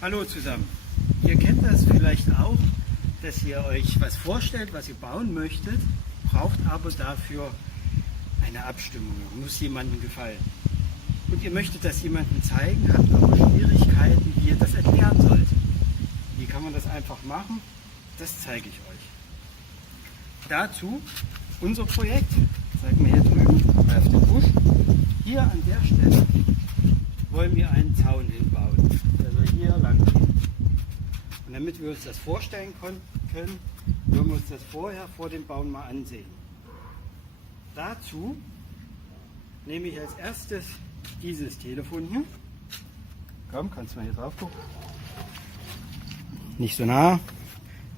Hallo zusammen. Ihr kennt das vielleicht auch, dass ihr euch was vorstellt, was ihr bauen möchtet, braucht aber dafür eine Abstimmung. Muss jemandem gefallen. Und ihr möchtet das jemandem zeigen, habt aber Schwierigkeiten, wie ihr das erklären sollt. Wie kann man das einfach machen? Das zeige ich euch. Dazu unser Projekt. Zeigen wir hier drüben auf dem Busch. Hier an der Stelle wollen wir einen Zaun hinbauen. Der soll hier lang gehen. Und damit wir uns das vorstellen können, wollen wir uns das vorher vor dem Bauen mal ansehen. Dazu nehme ich als erstes dieses Telefon hier. Komm, kannst du mal hier drauf gucken. Nicht so nah.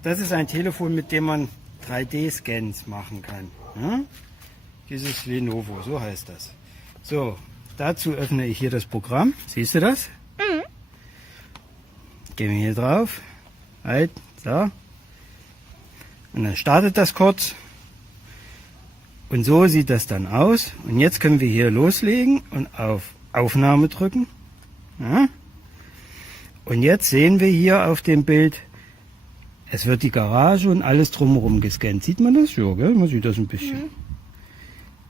Das ist ein Telefon, mit dem man 3D-Scans machen kann. Ja? Dieses Lenovo, so heißt das. So, dazu öffne ich hier das Programm. Siehst du das? Mhm. Gehen wir hier drauf. Halt, so. Und dann startet das kurz. Und so sieht das dann aus. Und jetzt können wir hier loslegen und auf Aufnahme drücken. Ja. Und jetzt sehen wir hier auf dem Bild, es wird die Garage und alles drumherum gescannt. Sieht man das? Ja, gell? Man sieht das ein bisschen. Mhm.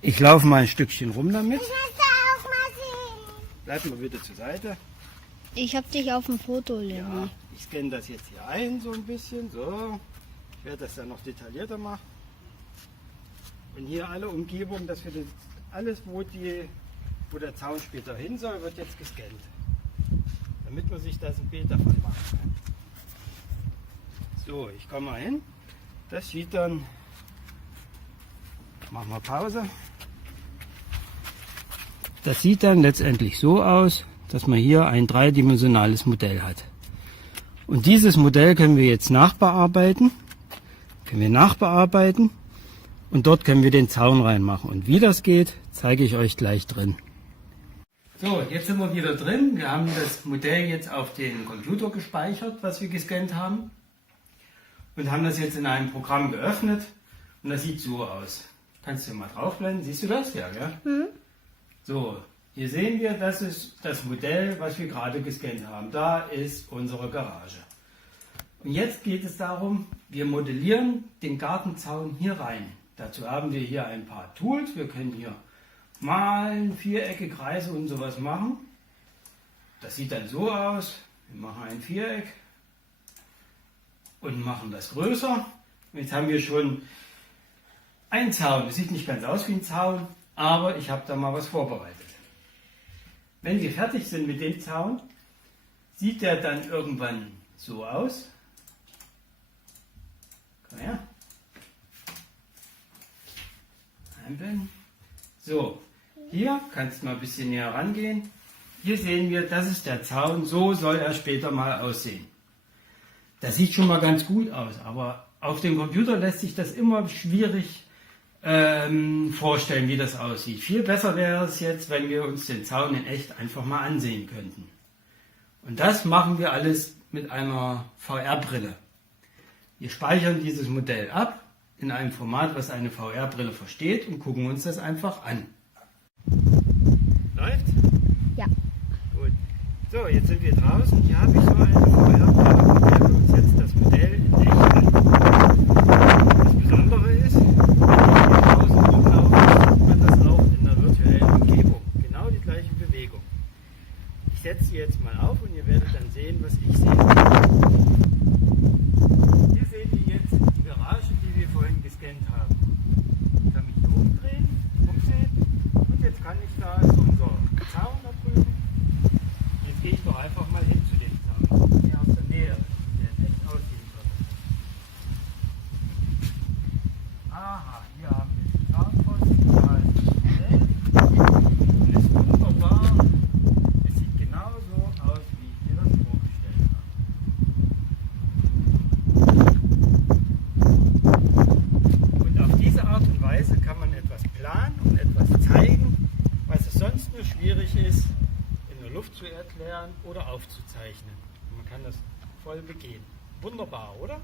Ich laufe mal ein Stückchen rum damit. Ich möchte auch mal sehen. Bleib mal bitte zur Seite. Ich habe dich auf dem Foto, Levi. Ja, ich scanne das jetzt hier ein, so ein bisschen. So. Ich werde das dann noch detaillierter machen. Und hier alle Umgebungen, dass wir das alles, wo der Zaun später hin soll, wird jetzt gescannt. Damit man sich das ein Bild davon machen kann. So, ich komme mal hin. Das sieht dann, machen wir Pause. Das sieht dann letztendlich so aus, dass man hier ein dreidimensionales Modell hat. Und dieses Modell können wir jetzt nachbearbeiten. Und dort können wir den Zaun reinmachen. Und wie das geht, zeige ich euch gleich drin. So, jetzt sind wir wieder drin. Wir haben das Modell jetzt auf den Computer gespeichert, was wir gescannt haben. Und haben das jetzt in einem Programm geöffnet. Und das sieht so aus. Kannst du mal draufblenden? Siehst du das? Ja, gell? Mhm. So, hier sehen wir, das ist das Modell, was wir gerade gescannt haben. Da ist unsere Garage. Und jetzt geht es darum, wir modellieren den Gartenzaun hier rein. Dazu haben wir hier ein paar Tools. Wir können hier malen, Vierecke, Kreise und sowas machen. Das sieht dann so aus. Wir machen ein Viereck und machen das größer. Jetzt haben wir schon einen Zaun. Das sieht nicht ganz aus wie ein Zaun, aber ich habe da mal was vorbereitet. Wenn wir fertig sind mit dem Zaun, sieht der dann irgendwann so aus. Komm her. Einblenden. So, hier kannst du mal ein bisschen näher rangehen. Hier sehen wir, das ist der Zaun. So soll er später mal aussehen. Das sieht schon mal ganz gut aus, aber auf dem Computer lässt sich das immer schwierig vorstellen, wie das aussieht. Viel besser wäre es jetzt, wenn wir uns den Zaun in echt einfach mal ansehen könnten. Und das machen wir alles mit einer VR-Brille. Wir speichern dieses Modell ab in einem Format, was eine VR-Brille versteht und gucken uns das einfach an. Läuft? Ja. Gut. So, jetzt sind wir draußen. Hier habe ich so eine VR-Brille, mit der wir uns jetzt das Modell in echt angucken. Das Besondere ist, draußen rumlaufen, sieht man das auch in der virtuellen Umgebung. Genau die gleiche Bewegung. Ich setze sie jetzt mal auf und ihr werdet dann sehen, was ich sehe. Hier seht ihr jetzt die Garage, die wir vorhin gescannt haben. Ich kann mich hier umsehen und jetzt kann ich da unser Zaun da drüben. Jetzt gehe ich doch einfach mal hin zu dem Zaun, hier aus der Nähe, der in echt aussehen wird. Aha, hier haben wir den Zaunposten, da ist das Modell. Und es ist wunderbar. Es sieht genauso aus, wie ich mir das vorgestellt habe. Und auf diese Art und Weise kann man etwas planen und etwas zeigen, was es sonst nur schwierig ist, in der Luft zu erklären oder aufzuzeichnen. Und man kann das voll begehen. Wunderbar, oder?